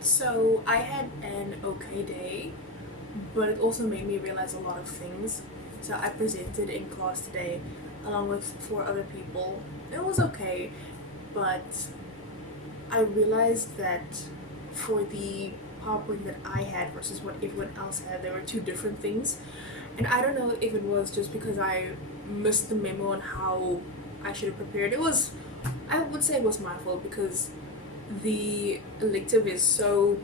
So I had an okay day, but it also made me realize a lot of things. So I presented in class today along with four other people. It was okay, but I realized that for the PowerPoint that I had versus what everyone else had, there were two different things. And I don't know if it was just because I missed the memo on how I should have prepared. I would say it was my fault because the elective is so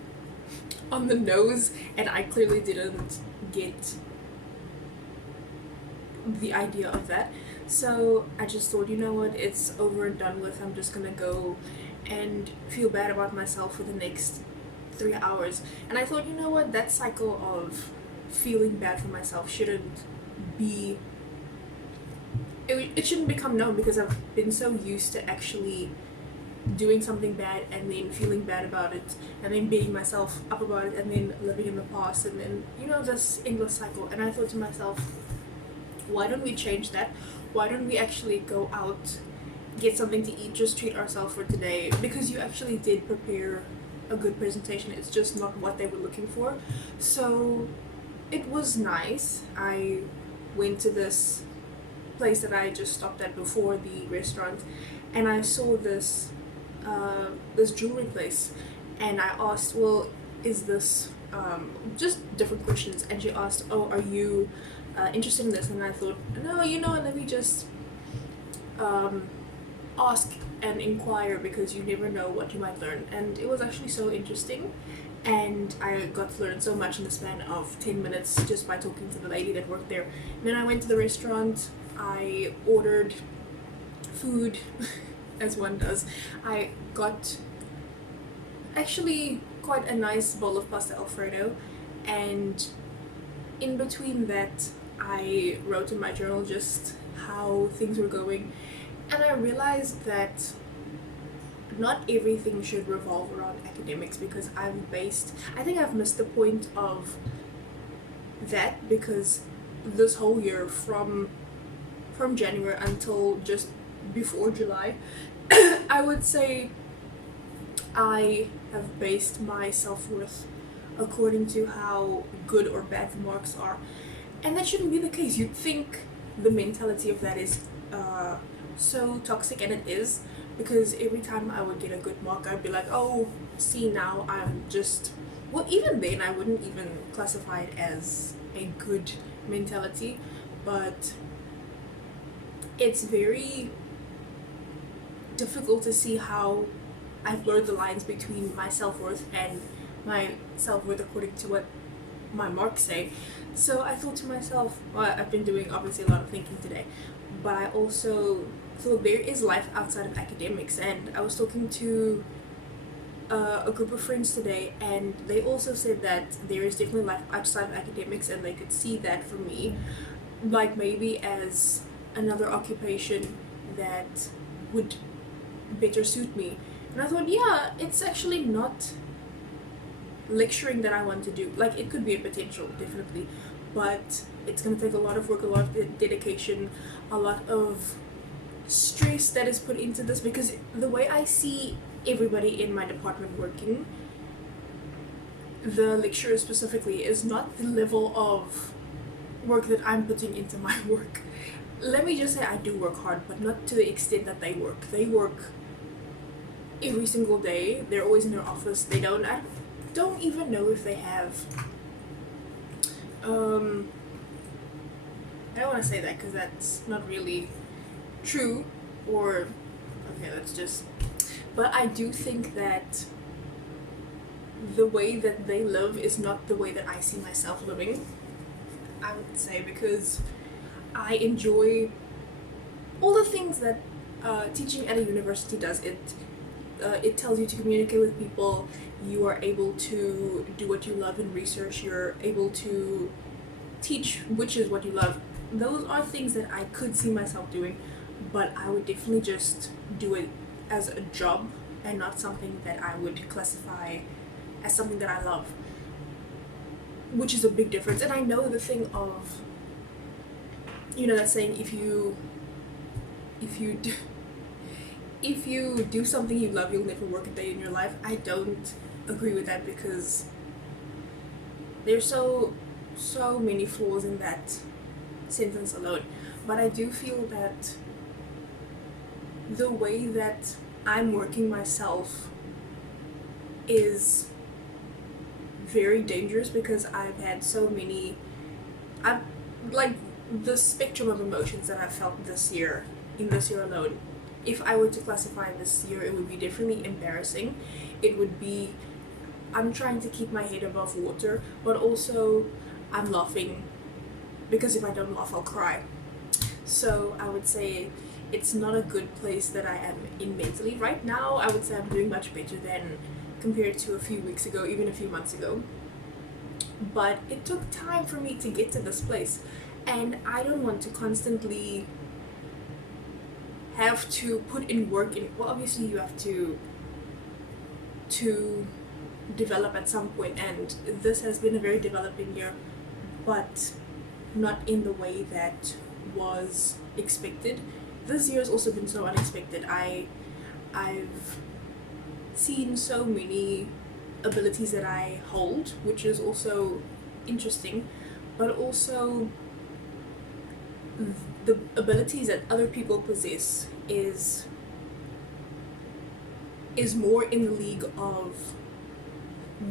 on the nose, and I clearly didn't get the idea of that. So I just thought, you know what, it's over and done with. I'm just gonna go and feel bad about myself for the next 3 hours. And I thought, you know what, that cycle of feeling bad for myself shouldn't be. It shouldn't become known because I've been so used to actually doing something bad and then feeling bad about it and then beating myself up about it and then living in the past and then this endless cycle. And I thought to myself, why don't we change that? Why don't we actually go out, get something to eat, just treat ourselves for today? Because you actually did prepare a good presentation, it's just not what they were looking for. So it was nice. I went to this place that I just stopped at before the restaurant, and I saw this jewelry place, and I asked, well, is this just different questions, and she asked, oh, are you interested in this? And I thought, no, let me just ask and inquire, because you never know what you might learn. And it was actually so interesting, and I got to learn so much in the span of 10 minutes just by talking to the lady that worked there. And then I went to the restaurant, I ordered food as one does. I got actually quite a nice bowl of pasta alfredo, and in between that I wrote in my journal just how things were going, and I realized that not everything should revolve around academics, because I think I've missed the point of that, because this whole year from January until just before July, I would say I have based my self-worth according to how good or bad the marks are. And that shouldn't be the case. You'd think the mentality of that is so toxic, and it is, because every time I would get a good mark, I'd be like, oh, see, now I'm just. Well, even then, I wouldn't even classify it as a good mentality, but it's very difficult to see how I've blurred the lines between my self-worth and my self-worth according to what my marks say. So I thought to myself, well, I've been doing obviously a lot of thinking today, but I also thought there is life outside of academics. And I was talking to a group of friends today, and they also said that there is definitely life outside of academics, and they could see that for me, like maybe as another occupation that would better suit me. And I thought, yeah, it's actually not lecturing that I want to do. Like, it could be a potential, definitely, but it's going to take a lot of work, a lot of dedication, a lot of stress that is put into this, because the way I see everybody in my department working, the lecturer specifically, is not the level of work that I'm putting into my work. Let me just say, I do work hard, but not to the extent that they work. They work every single day. They're always in their office. I don't even know if they have I don't want to say that because that's not really true, or okay, that's just, but I do think that the way that they live is not the way that I see myself living, I would say, because I enjoy all the things that teaching at a university does. It tells you to communicate with people. You are able to do what you love in research. You're able to teach, which is what you love. Those are things that I could see myself doing, but I would definitely just do it as a job and not something that I would classify as something that I love, which is a big difference. And I know the thing of, that saying, if you do something you love, you'll never work a day in your life. I don't agree with that, because there's so many flaws in that sentence alone. But I do feel that the way that I'm working myself is very dangerous, because I've had so many, I've like the spectrum of emotions that I've felt this year, in this year alone. If I were to classify this year, it would be definitely embarrassing. It would be, I'm trying to keep my head above water, but also I'm laughing, because if I don't laugh, I'll cry. So I would say it's not a good place that I am in mentally. Right now, I would say I'm doing much better than compared to a few weeks ago, even a few months ago. But it took time for me to get to this place. And I don't want to constantly have to put in work in, well, obviously you have to develop at some point, and this has been a very developing year, but not in the way that was expected. This year has also been so unexpected. I've seen so many abilities that I hold, which is also interesting, but also the abilities that other people possess is more in the league of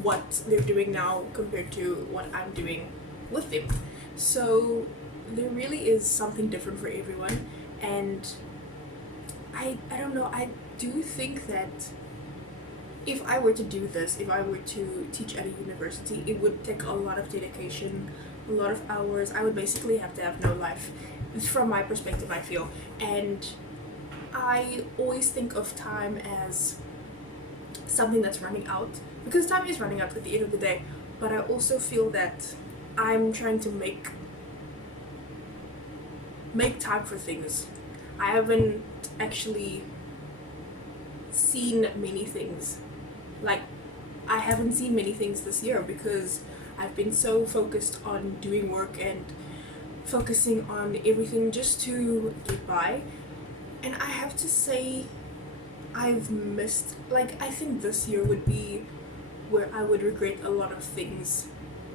what they're doing now compared to what I'm doing with them. So there really is something different for everyone, and I don't know, I do think that if I were to do this, if I were to teach at a university, it would take a lot of dedication, a lot of hours. I would basically have to have no life, from my perspective, I feel. And I always think of time as something that's running out, because time is running out at the end of the day. But I also feel that I'm trying to make time for things. I haven't actually seen many things. Like, I haven't seen many things this year because I've been so focused on doing work and focusing on everything just to get by. And I have to say, I've missed, like, I think this year would be where I would regret a lot of things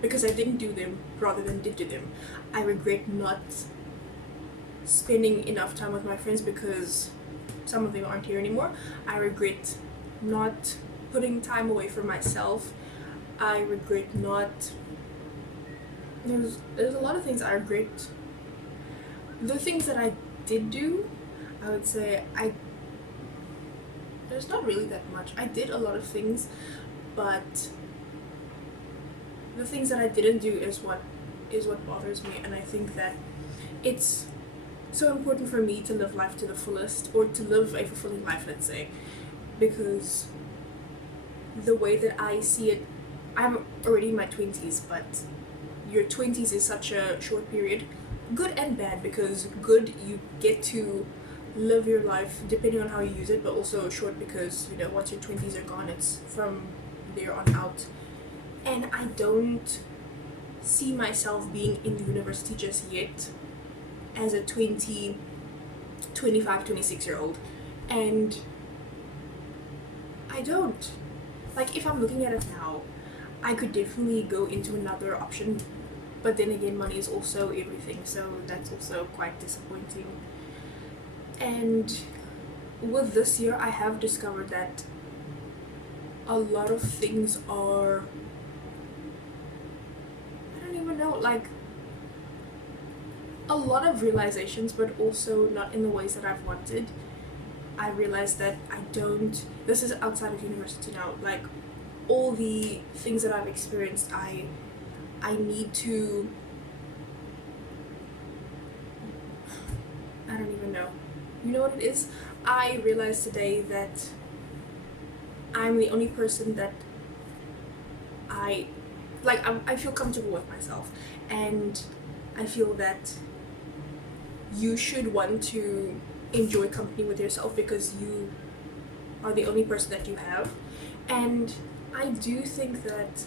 because I didn't do them rather than did do them. I regret not spending enough time with my friends because some of them aren't here anymore. I regret not putting time away for myself. I regret not, there's a lot of things I regret. The things that I did do, I would say there's not really that much. I did a lot of things, but the things that I didn't do is what bothers me. And I think that it's so important for me to live life to the fullest, or to live a fulfilling life, let's say, because the way that I see it, I'm already in my 20s, but your 20s is such a short period, good and bad, because good, you get to live your life depending on how you use it, but also short because, you know, once your 20s are gone, it's from there on out. And I don't see myself being in the university just yet as a 20, 25, 26 year old. And I don't. Like, if I'm looking at it now, I could definitely go into another option, but then again, money is also everything, so that's also quite disappointing. And with this year, I have discovered that a lot of things are, I don't even know, like, a lot of realizations, but also not in the ways that I've wanted. I realized that this is outside of university now, like, all the things that I've experienced, I need to, I don't even know. You know what it is? I realized today that I'm the only person that I feel comfortable with myself, and I feel that you should want to enjoy company with yourself because you are the only person that you have. And I do think that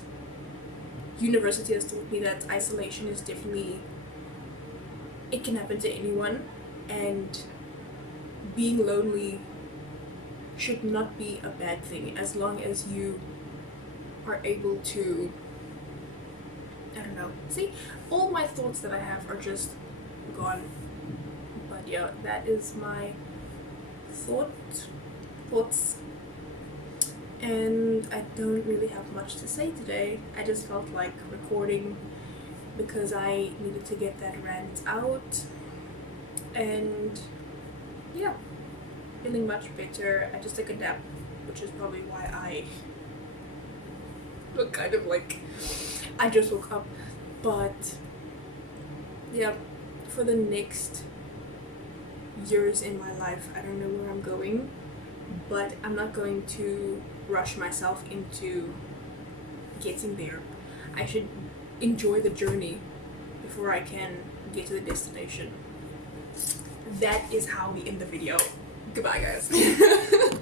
university has taught me that isolation is definitely, it can happen to anyone, and being lonely should not be a bad thing as long as you are able to, I don't know, see, all my thoughts that I have are just gone. But yeah, that is my thoughts, and I don't really have much to say today. I just felt like recording because I needed to get that rant out, and yeah, feeling much better. I just took a nap, which is probably why I look kind of like I just woke up. But yeah, for the next years in my life, I don't know where I'm going, but I'm not going to rush myself into getting there. I should enjoy the journey before I can get to the destination. That is how we end the video. Goodbye, guys.